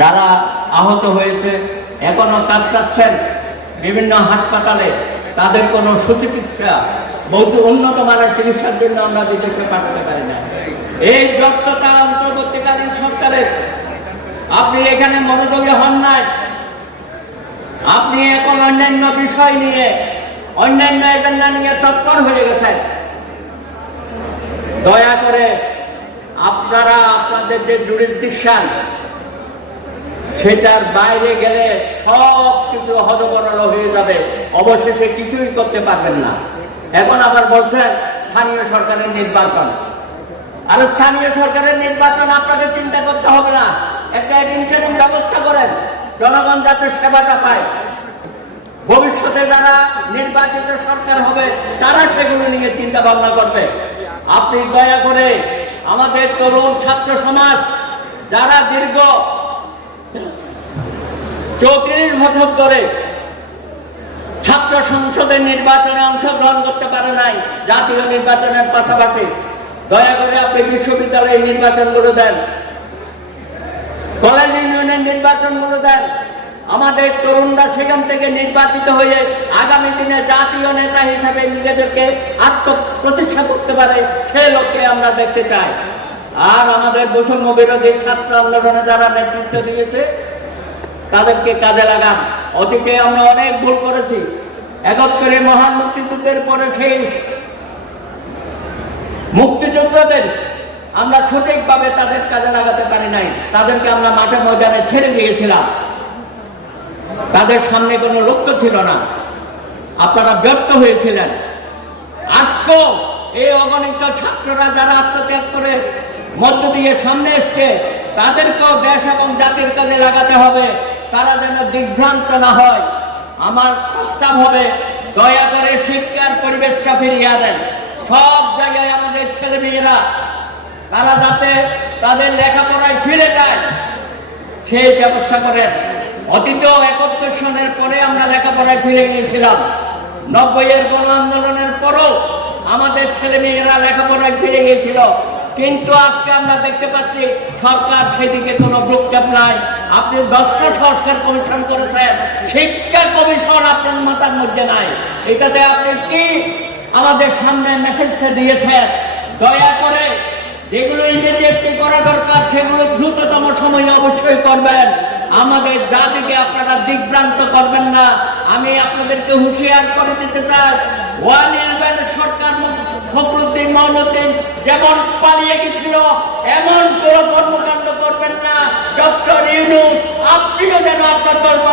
যারা আহত হয়েছে, এখনও কাতরাচ্ছেন বিভিন্ন হাসপাতালে। তাদের কোনো সুচিকিৎসা, বহু উন্নত মানের চিকিৎসার জন্য আমরা বিদেশে পাঠাতে পারি না। এই ব্যর্থতা অন্তর্বর্তীকালীন সরকারের, আপনি এখানে মনোযোগী হন নাই। আপনি এখন অন্যান্য বিষয় নিয়ে, অন্যান্য এজেন্ডা নিয়ে তৎপর হয়ে গেছেন। দয়া করে আপনারা, আপনাদের যে জুরিসডিকশন সেটার বাইরে গেলে সব কিছু হজগরল হয়ে যাবে। অবশেষে কিছুই করতে পারবেন না। এখন আবার বলছেন, স্থানীয় সরকারের নির্বাচন। আর স্থানীয় সরকারের নির্বাচন আপনাকে চিন্তা করতে হবে না। একটা ইন্টারনেট ব্যবস্থা করেন, জনগণ যাতে সেবাটা পায়। ভবিষ্যতে যারা নির্বাচিত সরকার হবে, তারা সেগুলো নিয়ে চিন্তা ভাবনা করবে। আপনি দয়া করে আমাদের তরুণ ছাত্র সমাজ, যারা দীর্ঘ চৌত্রিশ বছর ধরে ছাত্র সংসদের নির্বাচনে অংশগ্রহণ করতে পারে নাই, জাতীয় নির্বাচনের পাশাপাশি। দয়া করে আপনি বিশ্ববিদ্যালয়ের নির্বাচনগুলো দেন। কলেজ ইউনিয়নের নির্বাচনগুলো দেন। আমাদের তরুণরা সেখান থেকে নির্বাচিত হয়ে আগামী দিনে জাতীয় নেতা হিসাবে নিজেদেরকে আত্মপ্রতিষ্ঠা করতে পারে, সে লক্ষ্যে আমরা দেখতে চাই। আর আমাদের বৈষম্য বিরোধী ছাত্র আন্দোলনে যারা নেতৃত্ব দিয়েছে তাদেরকে কাজে লাগান। অতীতে আমরা অনেক ভুল করেছি। একত্রে মহান মুক্তিযুদ্ধের পরে সেই মুক্তিযোদ্ধাদের আমরা সঠিকভাবে তাদের কাজে লাগাতে পারি নাই। তাদেরকে আমরা মাঠে ময়দানে ছেড়ে দিয়েছিলাম। তাদের সামনে কোনো লক্ষ্য ছিল না। আপনারা ব্যর্থ হয়েছিলেন। আজকেও এই অগণিত ছাত্ররা যারা আত্মত্যাগ করে মধ্য দিয়ে সামনে এসছে, তাদেরকেও দেশ এবং জাতির কাজে লাগাতে হবে। তারা যেন দিগ্ভ্রান্ত না হয়। আমার প্রস্তাব হবে, দয়া করে শিক্ষার পরিবেশটা ফিরিয়ে আনেন সব জায়গায় আমাদের ছেলে মেয়েরা তারা যাতে তাদের লেখাপড়ায় ফিরে যায়, সেই ব্যবস্থা করেন। অতীত একত্রিশ পরে আমরা লেখাপড়ায় ফিরে গিয়েছিলাম। নব্বইয়ের গণ আন্দোলনের পরও আমাদের ছেলে মেয়েরা লেখাপড়ায় ফিরে গিয়েছিল। কিন্তু আজকে আমরা দেখতে পাচ্ছি, সরকার সেদিকে কোনো ভ্রুক্ষেপ নাই। আপনি দশটা সংস্কার কমিশন করেছেন, শিক্ষা কমিশন আপনার মাথার মধ্যে নাই। এটাতে আপনি কি আমাদের সামনে মেসেজটা দিয়েছেন? দয়া করে যেগুলো ইমিডিয়েটলি করা দরকার, সেগুলো দ্রুততম সময়ে অবশ্যই করবেন। আমাদের জাতিকে আপনারা দিগ্ভ্রান্ত করবেন না। আমি আপনাদেরকে হুঁশিয়ার করে দিতে চাই, ওয়ান ইলেভেনের সরকার ফখরুদ্দিন মহনুদ্দিন যেমন পালিয়ে গেছিল, এমন কোনো কর্মকাণ্ড করবেন Tata,